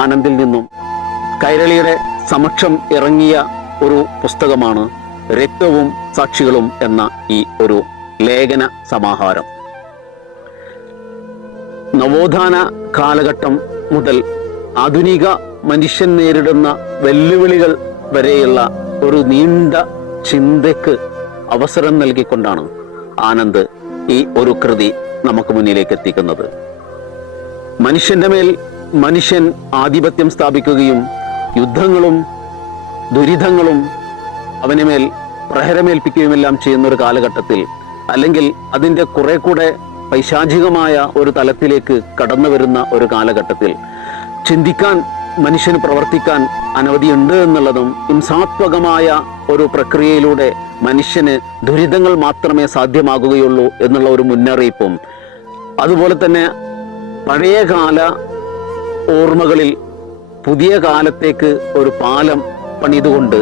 ആനന്ദിൽ നിന്നും കൈരളിയുടെ സമക്ഷം ഇറങ്ങിയ ഒരു പുസ്തകമാണ് രക്തവും സാക്ഷികളും എന്ന ഈ ഒരു ലേഖന സമാഹാരം. നവോത്ഥാന കാലഘട്ടം മുതൽ ആധുനിക മനുഷ്യൻ നേരിടുന്ന വെല്ലുവിളികൾ വരെയുള്ള ഒരു നീണ്ട ചിന്തയ്ക്ക് അവസരം നൽകിക്കൊണ്ടാണ് ആനന്ദ് ഈ ഒരു കൃതി നമുക്ക് മുന്നിലേക്ക് എത്തിക്കുന്നത്. മനുഷ്യന്റെ മേൽ മനുഷ്യൻ ആധിപത്യം സ്ഥാപിക്കുകയും യുദ്ധങ്ങളും ദുരിതങ്ങളും അവന് മേൽ പ്രഹരമേൽപ്പിക്കുകയുമെല്ലാം ചെയ്യുന്ന ഒരു കാലഘട്ടത്തിൽ, അല്ലെങ്കിൽ അതിൻ്റെ കുറെ കൂടെ പൈശാചികമായ ഒരു തലത്തിലേക്ക് കടന്നു വരുന്ന ഒരു കാലഘട്ടത്തിൽ ചിന്തിക്കാൻ, മനുഷ്യന് പ്രവർത്തിക്കാൻ അനവധിയുണ്ട് എന്നുള്ളതും, ഹിംസാത്മകമായ ഒരു പ്രക്രിയയിലൂടെ മനുഷ്യന് ദുരിതങ്ങൾ മാത്രമേ സാധ്യമാകുകയുള്ളൂ എന്നുള്ള ഒരു മുന്നറിയിപ്പും, അതുപോലെ തന്നെ പഴയകാല ഓർമ്മകളിൽ പുതിയ കാലത്തേക്ക് ഒരു പാലം പണിതുകൊണ്ട്